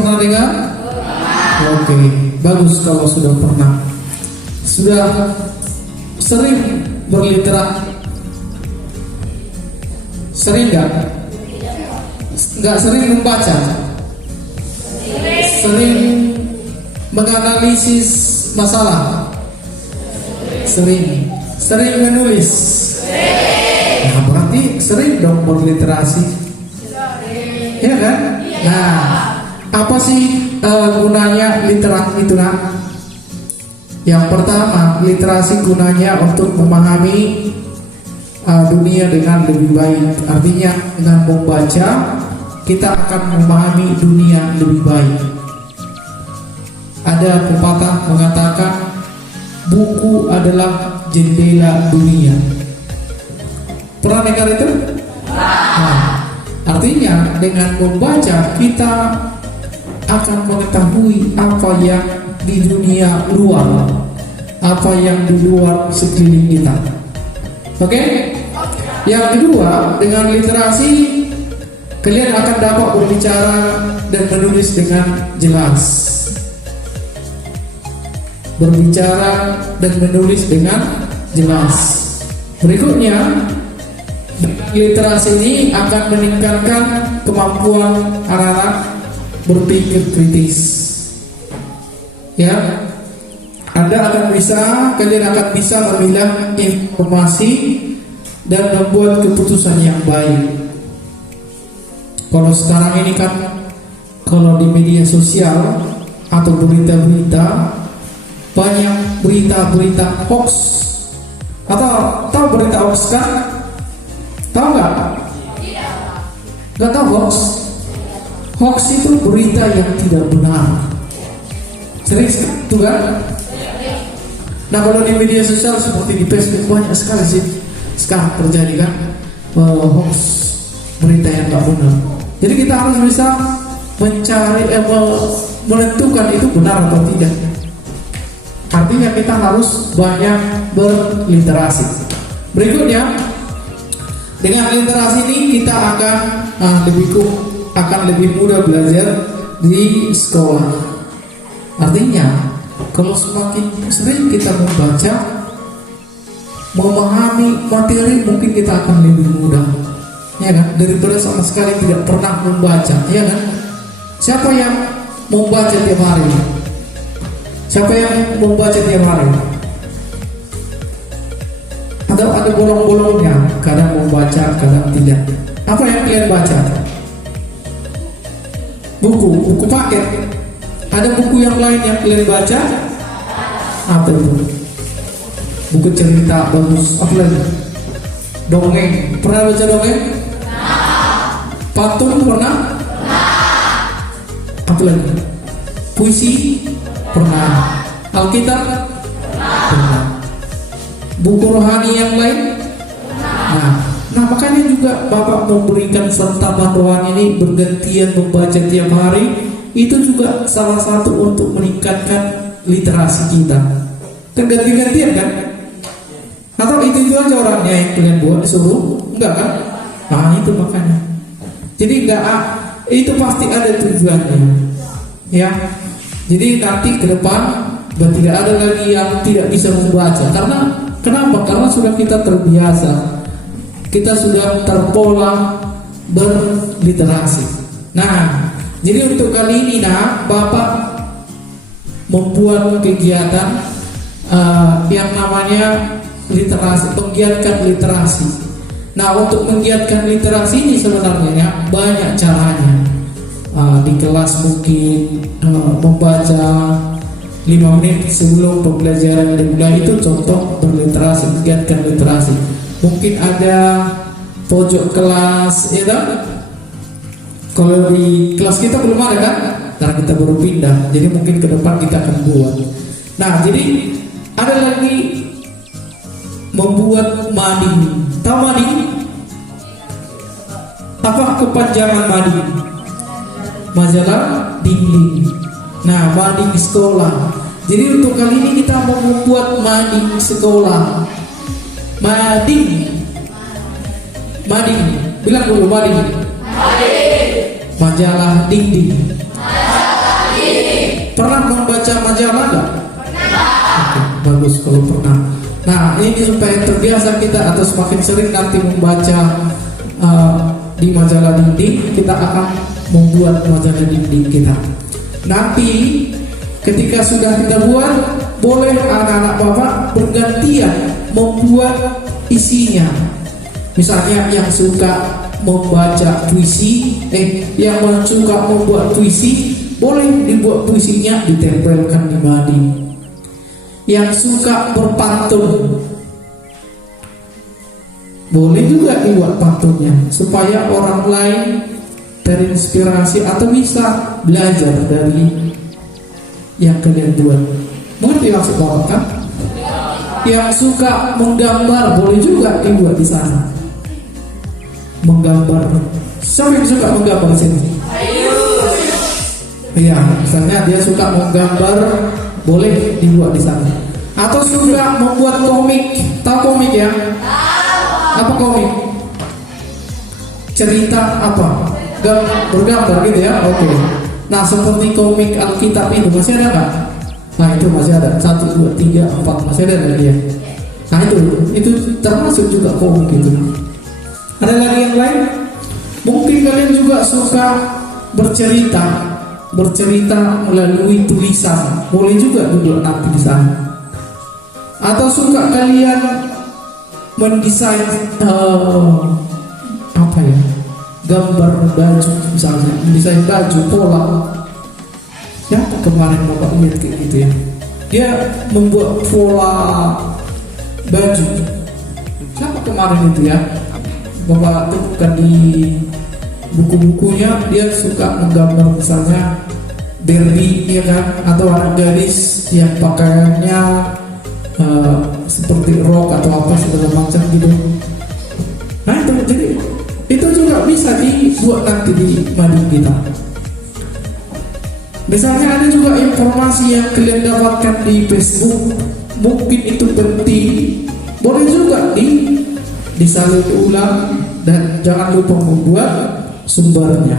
pernah dengar? Oke, bagus kalau sudah pernah. Sudah sering berliterasi? Sering nggak? Nggak sering membaca? Sering menganalisis masalah? Sering. Sering menulis? Nah, berarti sering dong berliterasi. Ya kan? Nah, apa sih gunanya literasi itu, nak? Yang pertama, literasi gunanya untuk memahami dunia dengan lebih baik. Artinya dengan membaca kita akan memahami dunia lebih baik. Ada pepatah mengatakan buku adalah jendela dunia. Pernah dengar itu? Nah, artinya dengan membaca kita akan mengetahui apa yang di dunia luar, apa yang di luar sekeliling kita. Oke? Yang kedua, dengan literasi kalian akan dapat berbicara dan menulis dengan jelas. Berbicara dan menulis dengan jelas. Berikutnya, literasi ini akan meningkatkan kemampuan anak-anak berpikir kritis. Ya, kalian akan bisa memilah informasi dan membuat keputusan yang baik. Kalau sekarang ini kan, kalau di media sosial atau berita-berita, banyak berita-berita hoax. Atau tahu berita hoax kan? Tahu nggak? Nggak tahu hoax? Hoax itu berita yang tidak benar. Serius itu kan? Nah, kalau di media sosial seperti di Facebook banyak sekali sih sekarang terjadi kan hoax, berita yang nggak benar. Jadi kita harus bisa mencari menentukan itu benar atau tidak. Artinya kita harus banyak berliterasi. Berikutnya, dengan literasi ini kita akan lebih mudah belajar di sekolah. Artinya, kalau semakin sering kita membaca, memahami materi, mungkin kita akan lebih mudah, ya kan? Daripada sama sekali tidak pernah membaca, ya kan? Siapa yang membaca tiap hari? Siapa yang membaca tiap hari? Atau ada bolong-bolongnya? Kadang membaca, kadang tidak. Apa yang kalian baca? Buku paket. Ada buku yang lain yang kalian baca? Apa itu? Buku cerita bagus. Apa lagi? Dongeng. Pernah baca dongeng? Patung pernah? Apa lagi? Puisi? Pernah. Alkitab? Pernah. Buku rohani yang lain? Nah, makanya juga Bapak memberikan sertapan rohani ini bergantian membaca tiap hari. Itu juga salah satu untuk meningkatkan literasi kita. Kan ganti-gantian kan? Atau itu aja orangnya yang kalian buat disuruh? Enggak kan? Nah, itu makanya. Jadi itu pasti ada tujuannya. Ya. Jadi nanti ke depan tidak ada lagi yang tidak bisa membaca. Kenapa? Karena sudah kita terbiasa. Kita sudah terpola berliterasi. Nah, jadi untuk kali ini Bapak membuat kegiatan yang namanya literasi, menggiatkan literasi. Nah, untuk menggiatkan literasi ini sebenarnya banyak caranya. Di kelas mungkin membaca 5 menit sebelum pembelajaran dimulai, itu contoh berliterasi, menggiatkan literasi. Mungkin ada pojok kelas, ya kan? Kalau di kelas kita belum ada kan? Karena kita baru pindah. Jadi mungkin ke depan kita akan buat. Nah, jadi ada lagi membuat mading. Tahu mading? Apa kepanjangan mading? Majalah dinding. Nah, mading sekolah. Jadi untuk kali ini kita mau membuat mading sekolah. Mading. Bilang dulu mading. Majalah dinding. Pernah membaca majalah nggak? Oke, bagus kalau pernah. Nah, ini supaya terbiasa kita atau semakin sering nanti membaca di majalah dinding, kita akan membuat majalah dinding kita. Nanti ketika sudah kita buat, boleh anak-anak Bapak bergantian membuat isinya. Misalnya yang suka membaca puisi, yang suka membuat puisi, boleh dibuat puisinya ditempelkan di mading. Yang suka berpantun, boleh juga dibuat pantunnya supaya orang lain terinspirasi atau bisa belajar dari yang kalian buat. Mengerti maksud Bapak kan? Yang suka menggambar boleh juga dibuat di sana. Menggambar. Siapa yang suka menggambar sini? Iya, misalnya dia suka menggambar, boleh dibuat di sana. Atau suka membuat komik. Tahu komik ya? Apa komik? Cerita apa? Bergambar gitu ya? Oke. Nah, seperti komik Alkitab itu masih ada nggak? Nah, itu masih ada. 1, 2, 3, 4 masih ada lagi ya. Nah, itu termasuk juga komik itu. Ada lagi yang lain? Mungkin kalian juga suka bercerita melalui tulisan. Boleh juga duduk nanti di sana. Atau suka kalian mendesain apa ya, gambar baju misalnya, mendesain baju pola. Ya, kemarin Bapak lihat kayak gitu ya, dia membuat pola baju. Siapa kemarin itu ya, Bapak temukan di buku-bukunya, dia suka menggambar misalnya Barbie ya kan, atau anak gadis yang pakaiannya seperti rok atau apa segala macam gitu. Nah, itu jadi itu juga bisa dibuat nanti di mading kita. Misalnya ada juga informasi yang kalian dapatkan di Facebook, mungkin itu penting, boleh juga disalin ulang, dan jangan lupa membuat sumbernya.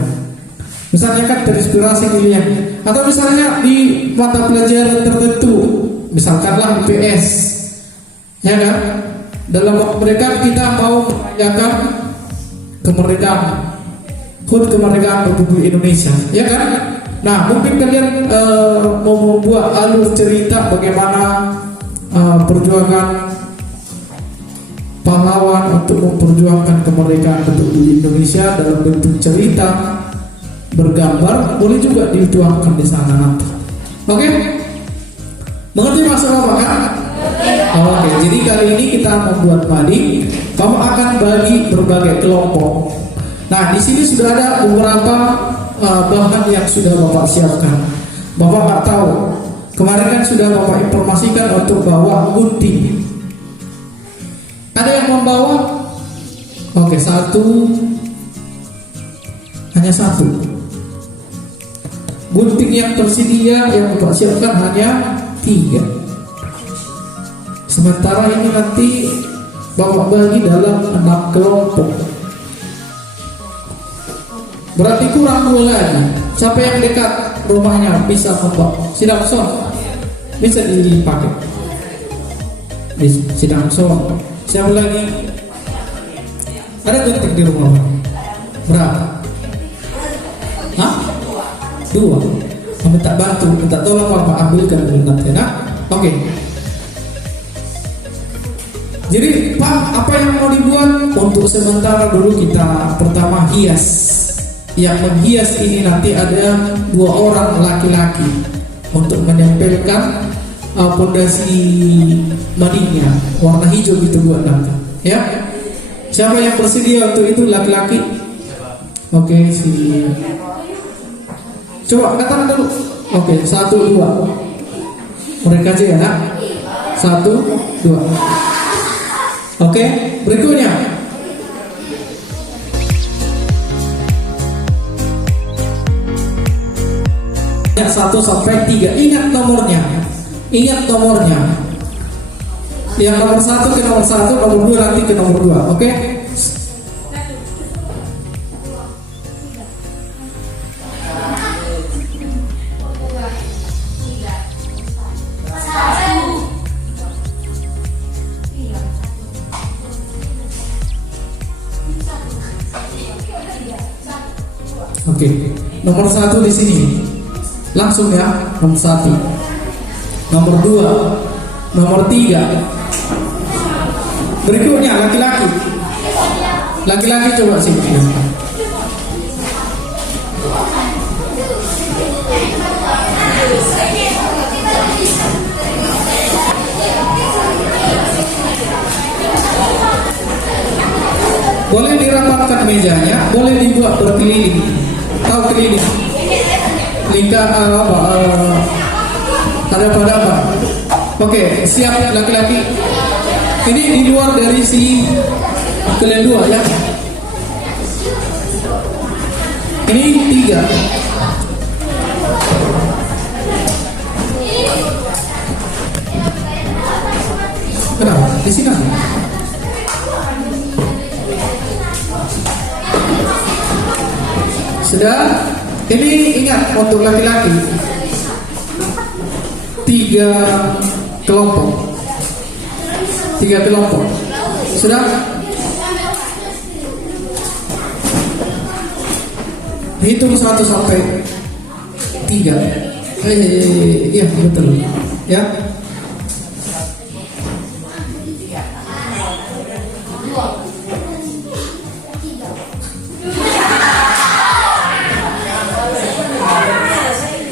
Misalnya kan terinspirasi kalian, atau misalnya di mata pelajaran tertentu, misalkanlah IPS, ya kan? Dalam kemerdekaan kita mau merayakan kemerdekaan, HUT kemerdekaan Republik Indonesia, ya kan? Nah, mungkin kalian mau membuat alur cerita bagaimana perjuangan pahlawan untuk memperjuangkan kemerdekaan Republik Indonesia dalam bentuk cerita bergambar, boleh juga dituangkan di sana nanti. Oke? Mengerti maksud apa kan? Oke, jadi kali ini kita membuat mading. Kamu akan bagi berbagai kelompok. Nah, di sini sudah ada beberapa bahan yang sudah Bapak siapkan. Bapak nggak tahu, kemarin kan sudah Bapak informasikan untuk bawa gunting. Ada yang membawa? Oke, hanya satu. Gunting yang tersedia yang Bapak siapkan hanya 3. Sementara ini nanti Bapak bagi dalam 6 kelompok. Berarti kurang 2 lagi. Siapa yang dekat rumahnya bisa membawa? Sidang son bisa dipakai. Sidang son. Siapa lagi? Ada gunting di rumah? Berapa? Hah? 2. Minta bantu, minta tolong Bapak ambilkan dulu nanti, nah? Oke. Jadi Pak, apa yang mau dibuat? Untuk sementara dulu kita pertama hias. Yang menghias ini nanti ada 2 orang laki-laki untuk menempelkan pondasi madingnya warna hijau gitu buat nanti. Ya. Siapa yang bersedia untuk itu laki-laki? Oke, coba katakan dulu. Oke, 1, 2. Mereka aja ya, nak. 1, 2. Oke, berikutnya. Yang 1 sampai 3. Ingat nomornya. Yang nomor 1 ke nomor 1, nomor 2 nanti ke nomor 2. Oke? Nomor 1 di sini. Langsung ya, nomor 1. Nomor 2, nomor 3. Berikutnya laki-laki. Laki-laki coba sini. Boleh dirapatkan mejanya, boleh dibuat berkeliling. Tahu keliling? Lingkar apa? Ada pada apa? Oke, siap laki-laki. Ini di luar dari si kalian dua ya. Ini 3. Kenapa? Di sini. Sudah? Ini ingat untuk laki-laki 3 kelompok. 3 kelompok. Sudah? Hitung 1 sampai 3. Iya betul. Ya.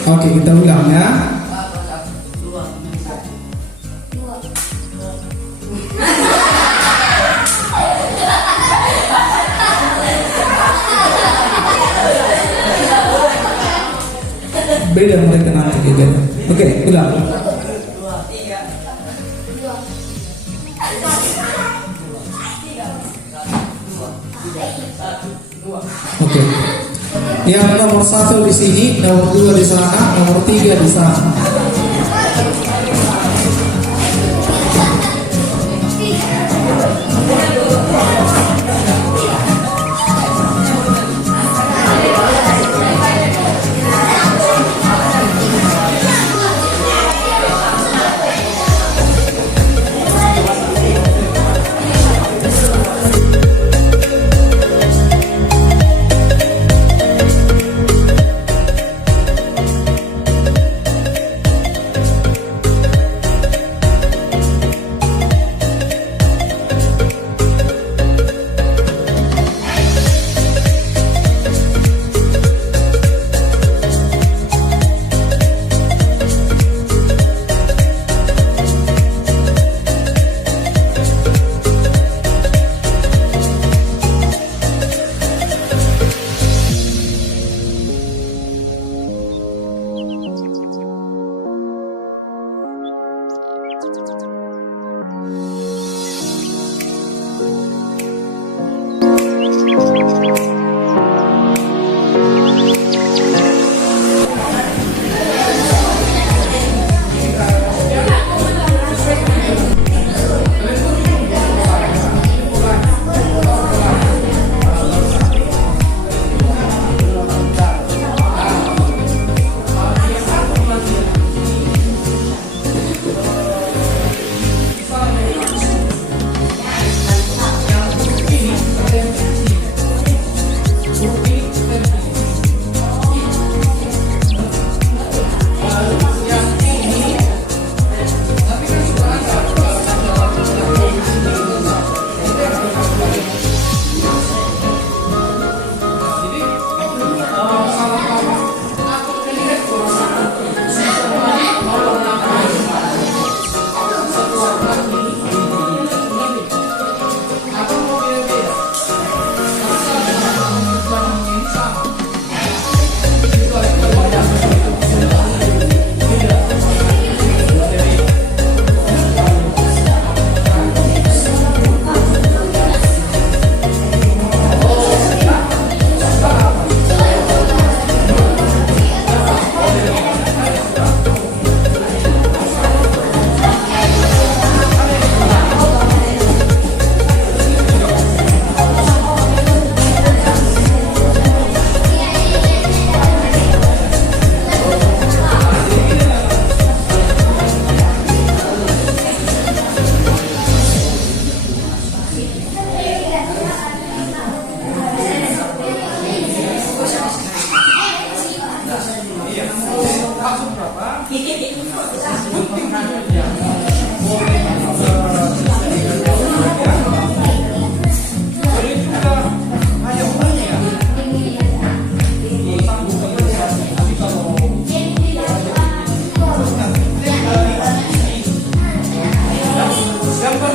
Oke, kita ulang ya. Beda mereka nanti gitu. Oke, ulang. Oke. Yang nomor 1 di sini, nomor 2 di sana, nomor 3 di sana. Langsung berapa? Penting hanya boleh boleh juga hanya umumnya. Tapi kalau gambar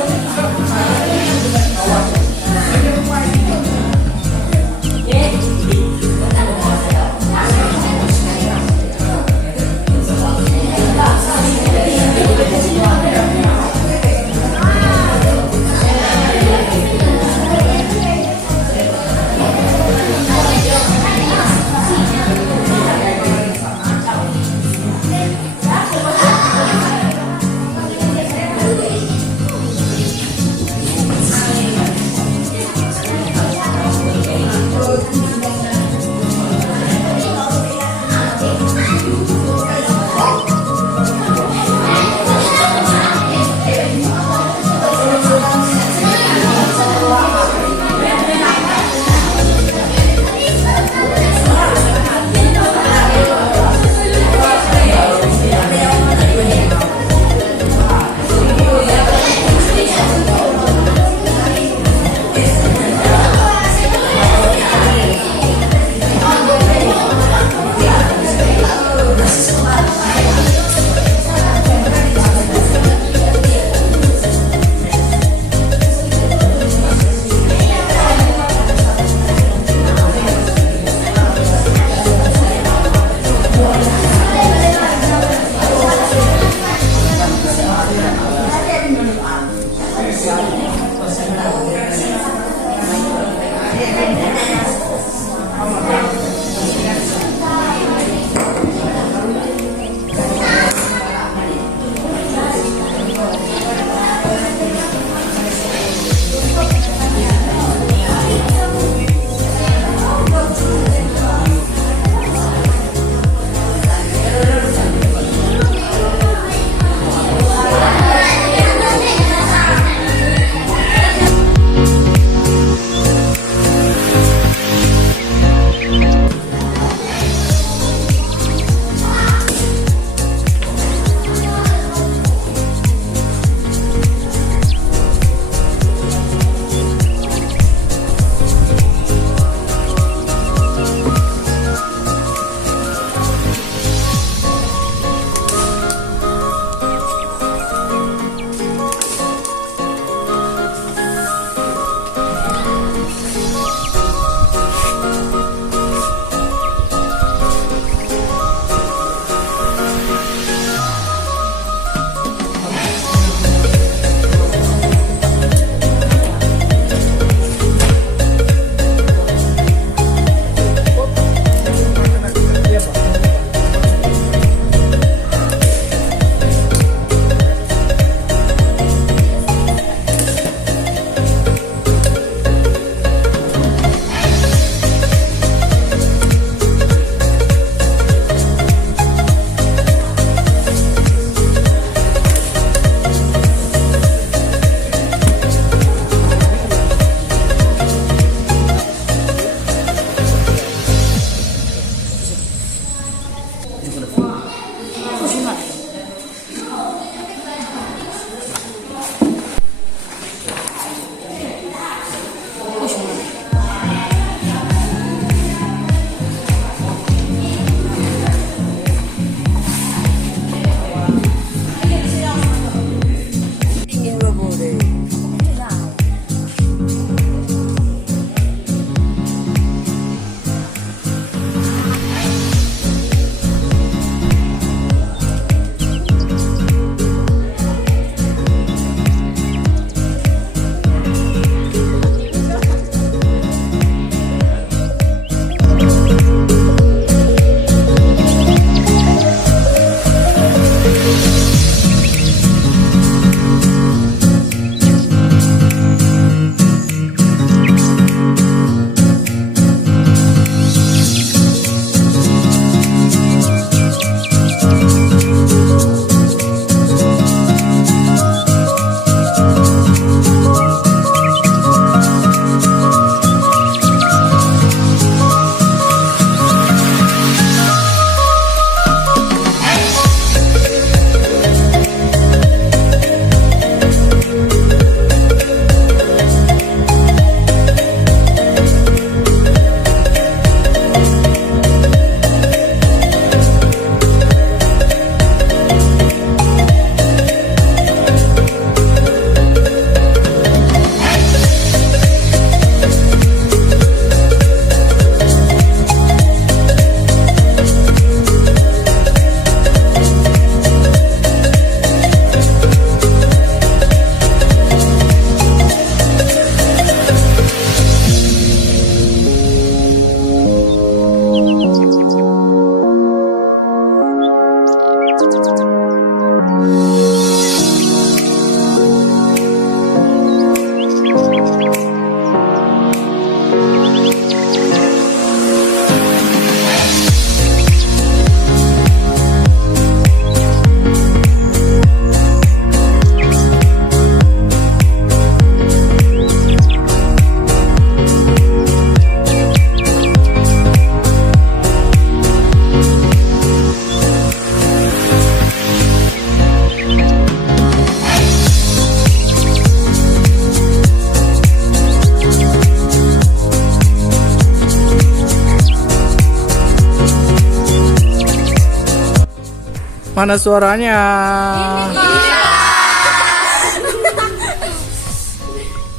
Mana suaranya?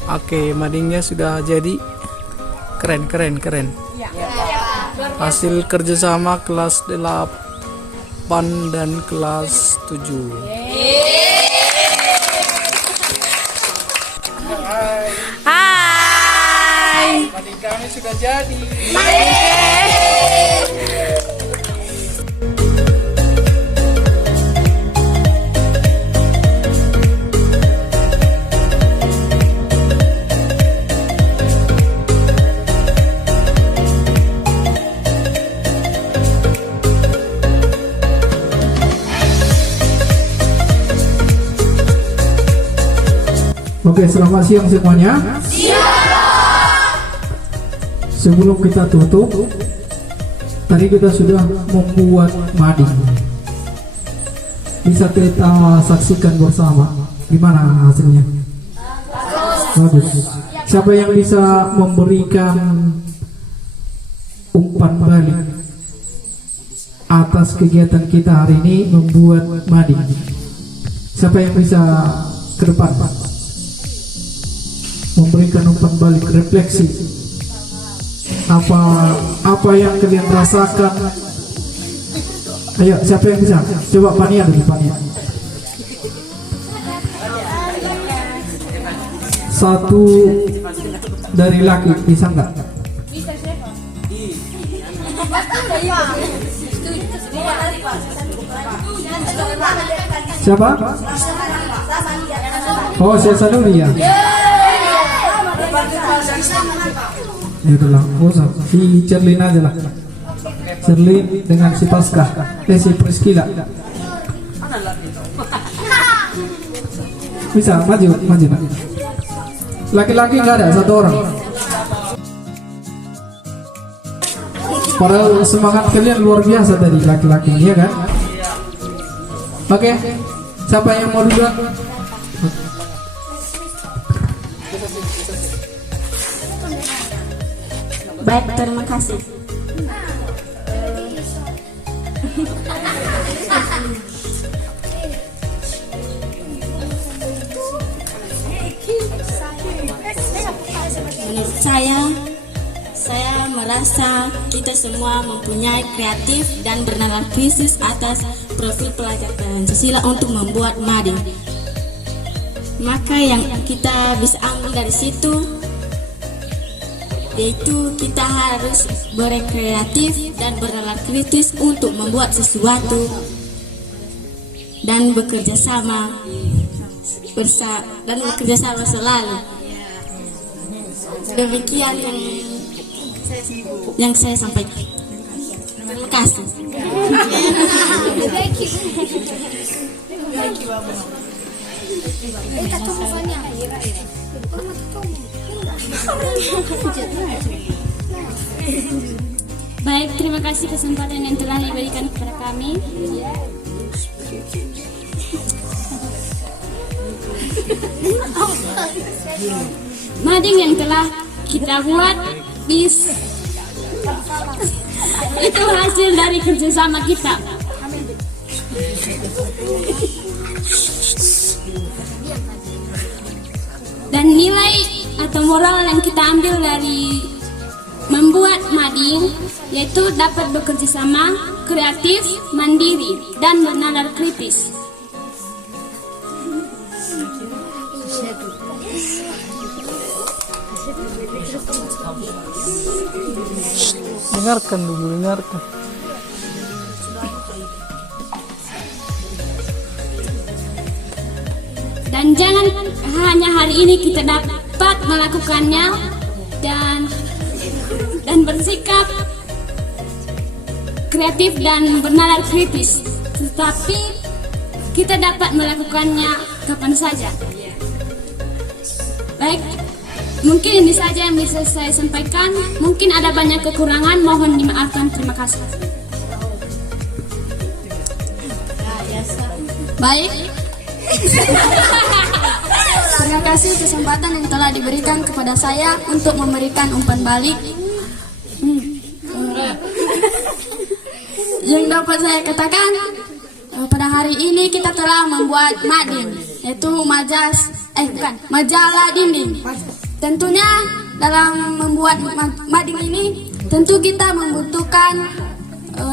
Oke, madingnya sudah jadi. Keren. Hasil kerjasama kelas 8 dan kelas 7. Hai. Mading kami sudah jadi. Oke, selamat siang semuanya. Sebelum kita tutup, tadi kita sudah membuat mading. Bisa kita saksikan bersama. Gimana hasilnya? Bagus. Siapa yang bisa memberikan umpan balik atas kegiatan kita hari ini membuat mading? Siapa yang bisa ke depan, Pak? Memberikan umpan balik, refleksi apa yang kalian rasakan. Ayo, siapa yang bisa? Coba Pania dulu, Pania. Satu dari laki bisa nggak? Siapa? Oh, saya dulu ya. Itulah, si Cerlin aja lah. Cerlin dengan si Pasca, si Priscila. Bisa maju. Laki-laki nggak ada, satu orang. Padahal semangat kalian luar biasa tadi laki-laki, ya kan? Oke, siapa yang mau duluan? Baik, terima kasih. Menurut saya merasa kita semua mempunyai kreatif dan bernalar krisis atas profil pelajar Pancasila untuk membuat mading. Maka yang kita bisa ambil dari situ yaitu kita harus berkreatif dan bernalar kritis untuk membuat sesuatu dan bekerja sama selalu. Demikian yang saya sampaikan. Terima kasih. Baik, terima kasih kesempatan yang telah diberikan kepada kami. Mading yang telah kita buat itu hasil dari kerjasama kita. Dan nilai atau moral yang kita ambil dari membuat mading yaitu dapat bekerja sama, kreatif, mandiri, dan bernalar kritis. Dengarkan. Dan jangan hanya hari ini kita dapat melakukannya dan bersikap kreatif dan bernalar kritis, tetapi kita dapat melakukannya kapan saja. Baik, mungkin ini saja yang bisa saya sampaikan. Mungkin ada banyak kekurangan, mohon dimaafkan. Terima kasih. Baik. Terima kasih kesempatan yang telah diberikan kepada saya untuk memberikan umpan balik. Yang dapat saya katakan pada hari ini kita telah membuat mading, yaitu majalah dinding. Tentunya dalam membuat mading ini, tentu kita membutuhkan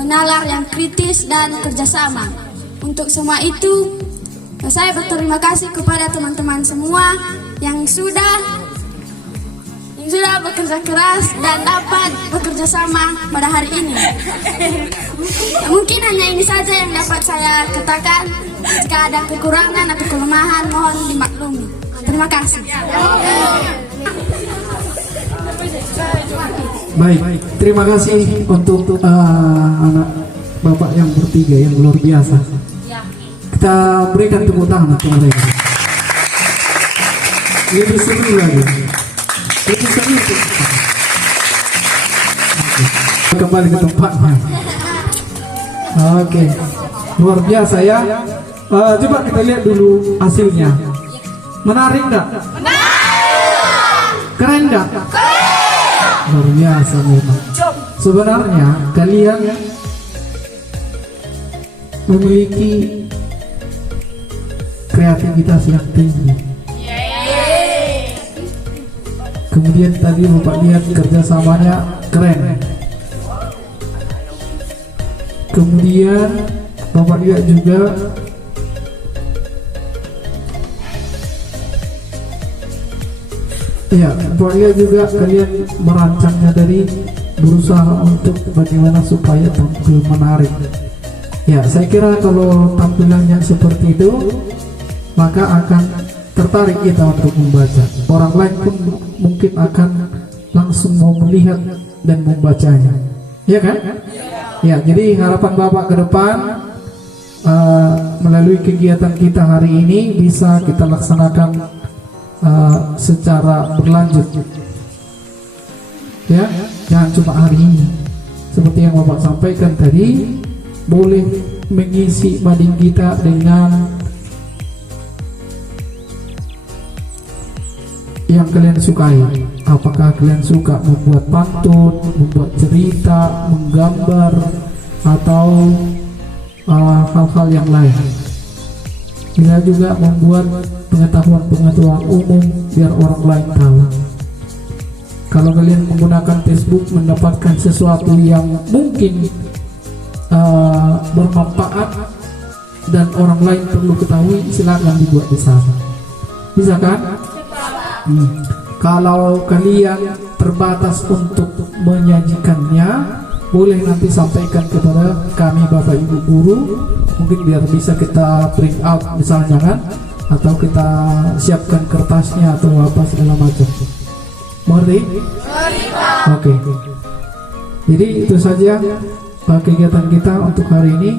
nalar yang kritis dan kerjasama. Untuk semua itu, saya berterima kasih kepada teman-teman semua yang sudah bekerja keras dan dapat bekerja sama pada hari ini. Mungkin hanya ini saja yang dapat saya katakan. Jika ada kekurangan atau kelemahan, mohon dimaklumi. Terima kasih. Baik, terima kasih untuk anak bapak yang bertiga yang luar biasa. Kita berikan tepuk tangan untuk mereka. Lebih seru lagi. Lebih seru. Kembali ke tempatnya. Oke, luar biasa ya. Coba kita lihat dulu hasilnya. Menarik nggak? Keren nggak? Luar biasa memang. Sebenarnya kalian memiliki kreativitas yang tinggi. Kemudian tadi Bapak lihat kerjasamanya keren. Kemudian Bapak lihat juga ya, Bapak lihat juga kalian merancangnya dari berusaha untuk bagaimana supaya tampil menarik. Ya, saya kira kalau tampilannya seperti itu, maka akan tertarik kita untuk membaca. Orang lain pun mungkin akan langsung mau melihat dan membacanya. Ya kan? Ya, jadi harapan Bapak ke depan melalui kegiatan kita hari ini bisa kita laksanakan secara berlanjut. Ya, jangan cuma hari ini. Seperti yang Bapak sampaikan tadi, boleh mengisi mading kita dengan yang kalian sukai. Apakah kalian suka membuat pantun, membuat cerita, menggambar, atau hal-hal yang lain. Bisa juga membuat pengetahuan-pengetahuan umum biar orang lain tahu. Kalau kalian menggunakan Facebook mendapatkan sesuatu yang mungkin bermanfaat dan orang lain perlu ketahui, silakan dibuat di sana. Bisa kan? Kalau kalian terbatas untuk menyajikannya, boleh nanti sampaikan kepada kami Bapak Ibu guru, mungkin biar bisa kita print out misalnya kan, atau kita siapkan kertasnya atau apa segala macam. Mengerti? Oke. Jadi itu saja kegiatan kita untuk hari ini.